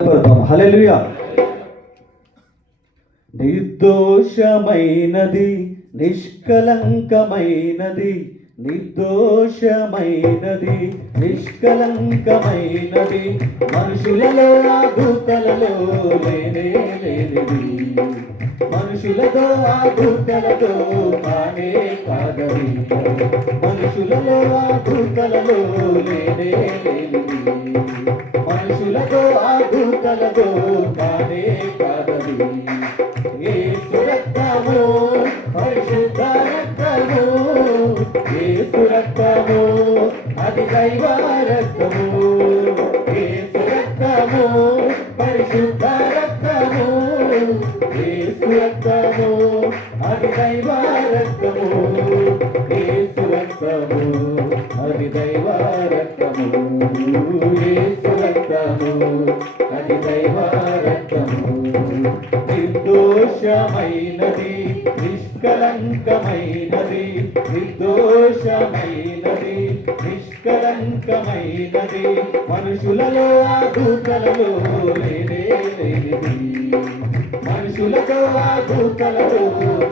హల్లెలూయా. నిర్దోషమైనది నిష్కలంకమైనది, నిర్దోషమైనది నిష్కలంకమైనది, మనుషులలో ఆదూతలలో లేనే లేనిది, మనుషులతో ఆదూతలతో కానే కాదది, మనుషులలో ఆదూతలలో లేనే లేనిది, మనుషులతో ఆదూతలతో కానే కాదది. యేసు రక్తము పరిశుద్ధ రక్తము, యేసు రక్తము అది దైవ రక్తము, యేసు రక్తము పరిశుద్ధ రక్తము, యేసు రక్తము అది దైవ రక్తము, యేసు రక్తము అది దైవ రక్తము, యేసు రక్తము అది దైవ రక్తము. నిర్దోషమైనది నిష్కలంకమైనది, నిర్దోషమైనది నిష్కలంకమైనది, మనుషులలో ఆదూతలలో లేనే లేనిది, మనుషులతో ఆదూతలలో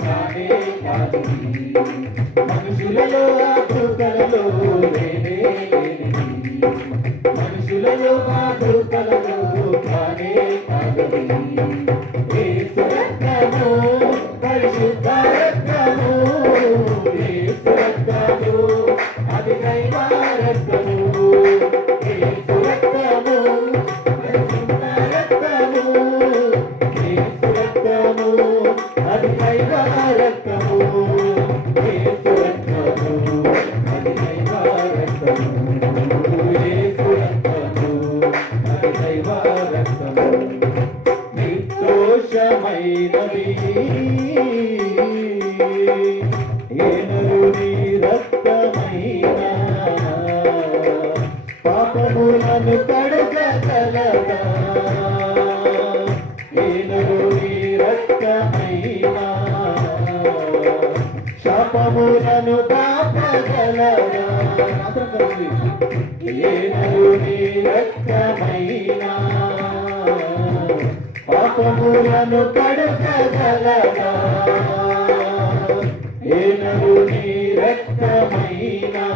కానే కానిది, మనుషులలో ఆదూతలలో లేనే లేనిది, మనుషులలో ఆదూతలలో కానే కానిది. యేసు రక్తము పరిశుద్ధ రక్తము, యేసు రక్తము అది దైవ రక్తము, యేసు రక్తము పరిశుద్ధ రక్తము, యేసు రక్తము అది దైవ రక్తము, యేసు రక్తము అది దైవ రక్తము, యేసు రక్తము అది దైవ రక్తము. నిర్దోషమైనది ఏనరుని రక్తమైనా, పాపములను కడగగలదా, ఏనరుని రక్తమైనా, శాపములను పాపగలదా, ఏనరుని రక్తమైనా, పాపములను కడగగలదా, ఏనరుని రక్తమైనా,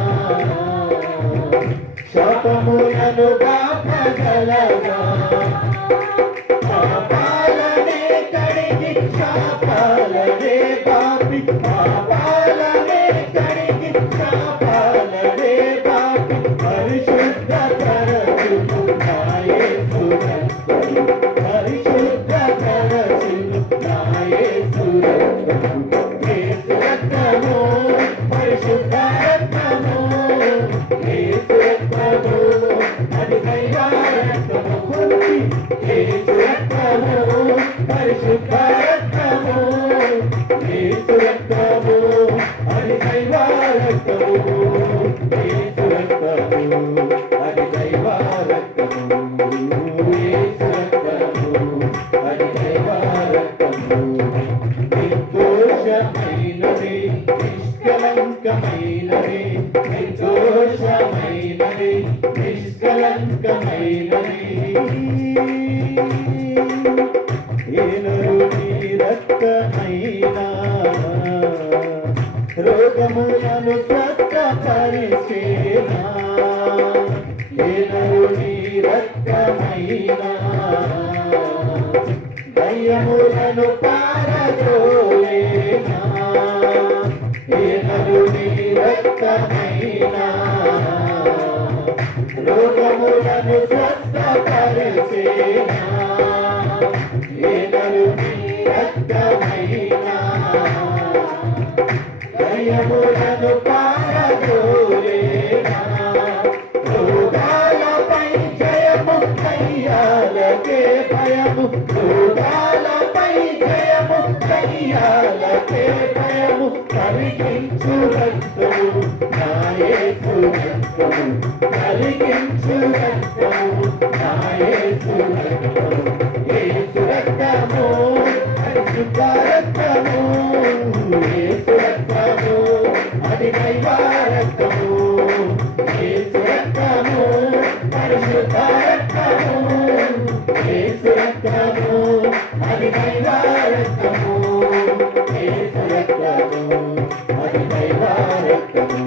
శాపములను పాపగలదా, పాపాలనే కడిగి శాపాలనే పాపి, పాపాలనే కడిగి శాపాలనే పాపి, పరిశుద్ధ పరచును నా యేసు రక్తము, పరిశుద్ధ పరచును నా యేసు రక్తము, యేసు రక్తము పరిశుద్ధ రక్తము, యేసు రక్తము అది దైవ రక్తము, యేసు రక్తము పరిశుద్ధ రక్తము, యేసు రక్తము అది దైవ రక్తము, యేసు రక్తము అది దైవ రక్తము, యేసు రక్తము అది దైవ రక్తము. నిర్దోషమైనది నిష్కలంకమైనది, నిర్దోషమైనది నిష్కలంకమైనది, ఏనరుని రక్తమైనా, రోగములను స్వస్థపరిచేనా, ఏనరుని రక్తమైనా, దయ్యములను పారద్రోలేనా, ఏనరుని రక్తమైనా, రోగములను స్వస్థపరిచేనా, ఏనరుని రక్తమైనా, దయ్యములను పారద్రోలేనా, రోగాలపై జయము దయ్యాలకే భయము, రోగాలపై జయము దయ్యాలకే భయము, కలిగించు రక్తము నా యేసు రక్తము, కలిగించు రక్తము నా యేసు రక్తము, యేసు రక్తము పరిశుద్ధ రక్తము, యేసు రక్తము అది దైవ రక్తము, యేసు రక్తము పరిశుద్ధ రక్తము, యేసు రక్తము అది దైవ రక్తము యేసు రక్తము అది దైవ రక్తము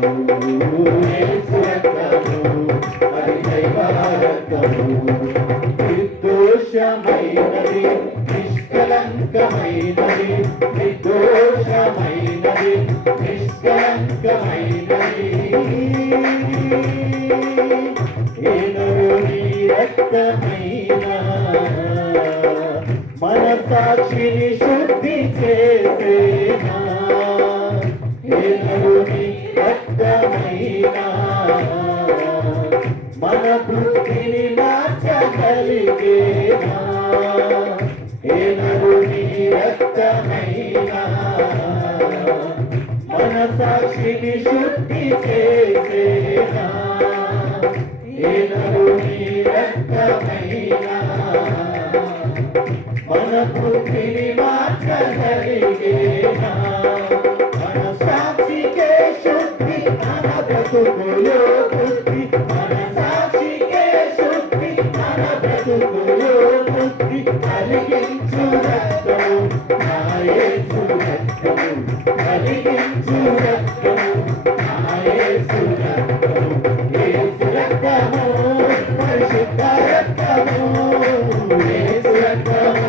యేసు రక్తము అది దైవ రక్తము నిర్దోషమైనది నిష్కలంకమైనది నిర్దోషమైనది నిష్కలంకమైనది ఏనుని రక్తమైన మన సాక్షిని శుద్ధి చేసేనా ఏనుని రక్తమైన మన బుద్ధిని మార్చగలిగేనా ఏనుని రక్తమైన మన సాక్షిని శుద్ధి చేసేనా ఏనుని రక్తమైన మన బుద్ధిని మార్చగలిగేనా మన సాక్షికే శుద్ధి మన బ్రతుకులో బుద్ధి మన సాక్షికే శుద్ధి మన బ్రతుకులో బుద్ధి కలిగించు రక్తము నా యేసు రక్తము కలిగించు రక్తము నా యేసు రక్తము యేసు రక్తము పరిశుద్ధ రక్తము యేసు రక్తము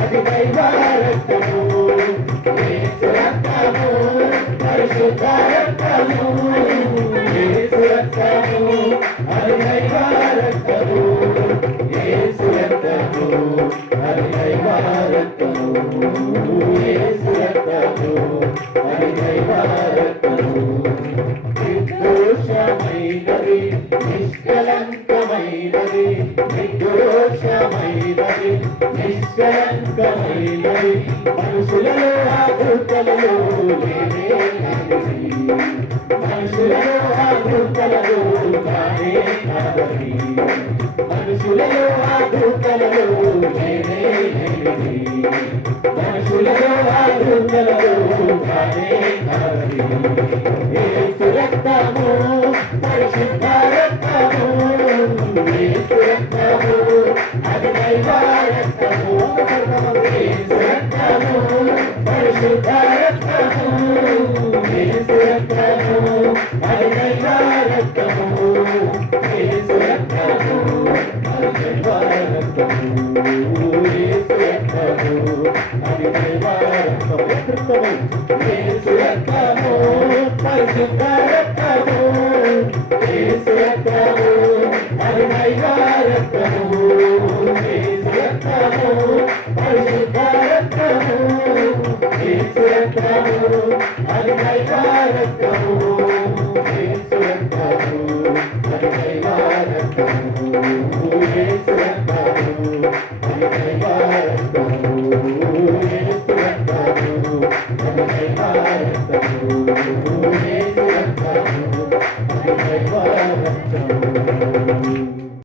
అది దైవ రక్తము యేసు రక్తము పరిశుద్ధ రక్తము యేసు రక్తము అది దైవ రక్తము యేసు రక్తము అది దైవ రక్తము యేసు రక్తము అది దైవ రక్తము నిర్దోషమైనది నిష్కలంకమైనది నిర్దోషమైనది నిష్కలంకమైనది మనుషులలో ఆకృతలలో మనుషులలో ఆకృతలలో కానే కాదని మనుషులలో ఆకృతలలో మనుషులలో ఆకృతలలో కానే కాదని యేసు రక్తము పరిశుద్ధ రక్తము యేసు రక్తము అది దైవ రక్తము యేసు రక్తము పరిశుద్ధ రక్తము యేసు రక్తము అది దైవ రక్తము యేసు రక్తము అది దైవ రక్తము యేసు రక్తము అది దైవ రక్తము యేసు రక్తము పరిశుద్ధ రక్తము యేసు రక్తము అది దైవ రక్తము యేసు రక్తము పరిశుద్ధ రక్తము యేసు రక్తము అది దైవ రక్తము యేసు రక్తము అది దైవ రక్తము యేసు రక్తము అది దైవ రక్తము యేసు రక్తము అది దైవ రక్తము